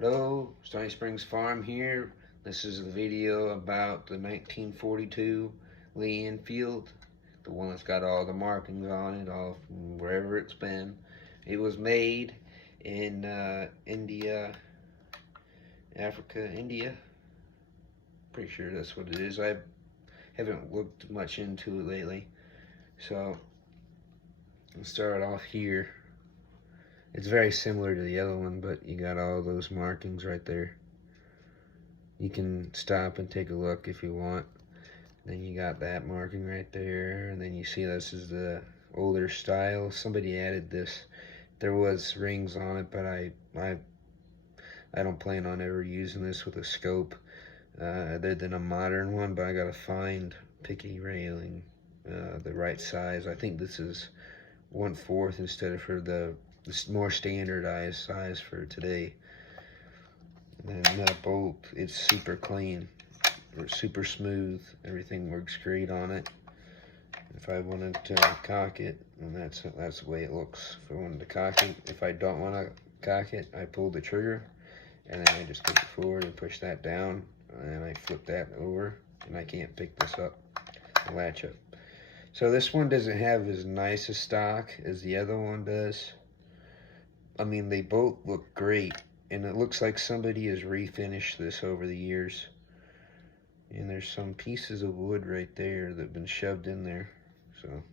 Hello, Stony Springs Farm here. This is the video about the 1942 Lee Enfield, the one that's got all the markings on it, all from wherever it's been. It was made in India, India. Pretty sure that's what it is. I haven't looked much into it lately. So, let's start off here. It's very similar to the other one, but you got all those markings right there. You can stop and take a look if you want. Then you got that marking right there, and then you see this is the older style. Somebody added this. There was rings on it, but I don't plan on ever using this with a scope other than a modern one, but I gotta find pickety railing the right size. I think this is 1/4 instead of for the more standardized size for today. And then that bolt, it's super clean, or super smooth. Everything works great on it. If I wanted to cock it, and that's the way it looks. If I wanted to cock it, if I don't want to cock it, I pull the trigger, and then I just take it forward and push that down, and I flip that over, and I can't pick this up, the latch up. So this one doesn't have as nice a stock as the other one does. I mean, they both look great, and it looks like somebody has refinished this over the years. And there's some pieces of wood right there that have been shoved in there. So,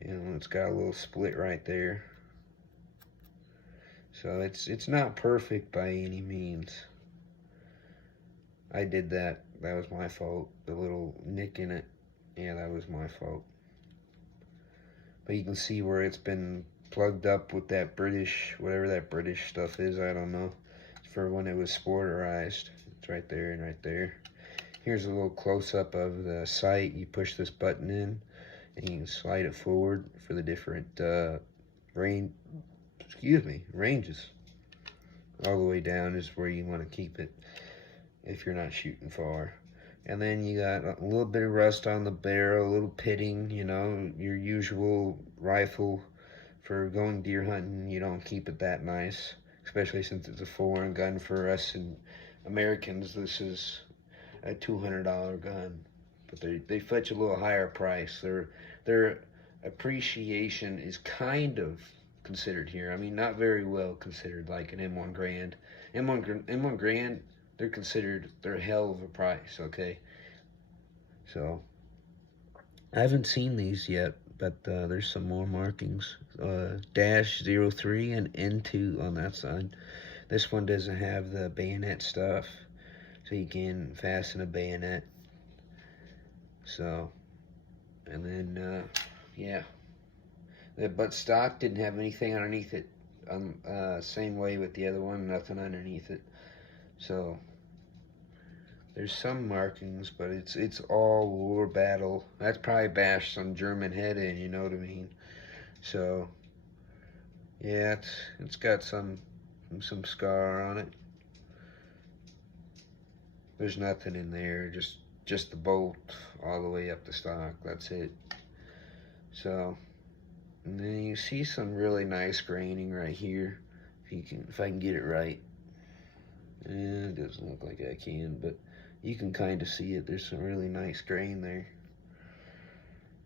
you know, it's got a little split right there. So it's not perfect by any means. I did that. That was my fault. The little nick in it, yeah, that was my fault. But you can see where it's been plugged up with that British, whatever that British stuff is, I don't know. It's for when it was sporterized. It's right there and right there. Here's a little close-up of the sight. You push this button in, and you can slide it forward for the different ranges. All the way down is where you want to keep it if you're not shooting far. And then you got a little bit of rust on the barrel, a little pitting, you know, your usual rifle for going deer hunting. You don't keep it that nice, especially since it's a foreign gun for us and Americans. This is a $200 gun, but they fetch a little higher price. Their appreciation is kind of considered here. I mean, not very well considered, like an M1 Grand. M1 Grand, they're hell of a price, okay? So, I haven't seen these yet, but there's some more markings. -03 and N2 on that side. This one doesn't have the bayonet stuff, so you can fasten a bayonet. So, and then, yeah. The butt stock didn't have anything underneath it. Same way with the other one, nothing underneath it. So, there's some markings, but it's all war battle. That's probably bashed some German head in, you know what I mean? So, yeah, it's got some scar on it. There's nothing in there, just the bolt all the way up the stock. That's it. So, and then you see some really nice graining right here. If I can get it right. It doesn't look like I can, but you can kind of see it. There's some really nice grain there.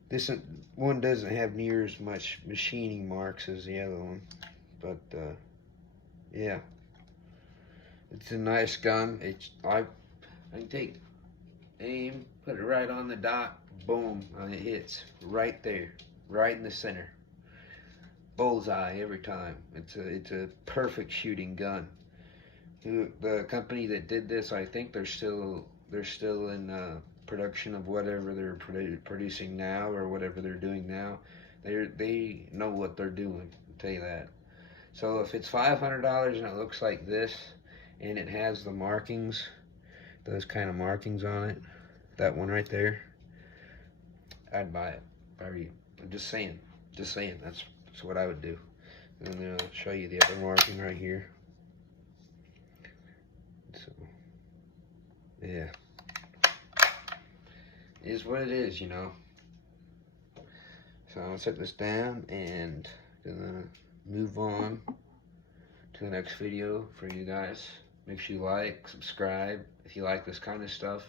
This one doesn't have near as much machining marks as the other one, but yeah, it's a nice gun. I can take aim, put it right on the dot, boom, and it hits right there, right in the center. Bullseye every time. It's a perfect shooting gun. The company that did this, I think they're still in production of whatever they're producing now, or whatever they're doing now. They know what they're doing, I'll tell you that. So if it's $500 and it looks like this, and it has the markings, those kind of markings on it, that one right there, I'd buy it. I'm just saying, that's what I would do. And then I'll show you the other marking right here. So, yeah, it is what it is, you know. So I'll set this down and gonna move on to the next video for you guys. Make sure you like, subscribe if you like this kind of stuff.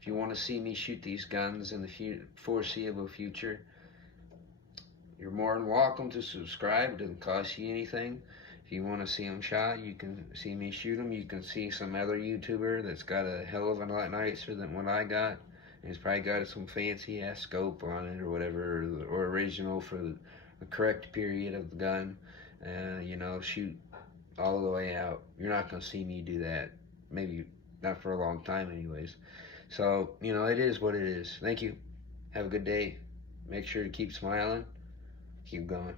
If you want to see me shoot these guns in the foreseeable future, you're more than welcome to subscribe. It doesn't cost you anything. If you want to see them shot, you can see me shoot them. You can see some other YouTuber that's got a hell of a lot nicer than what I got. And he's probably got some fancy ass scope on it or whatever, or original for the correct period of the gun. You know, shoot all the way out. You're not going to see me do that. Maybe not for a long time anyways. So, you know, it is what it is. Thank you. Have a good day. Make sure to keep smiling. Keep going.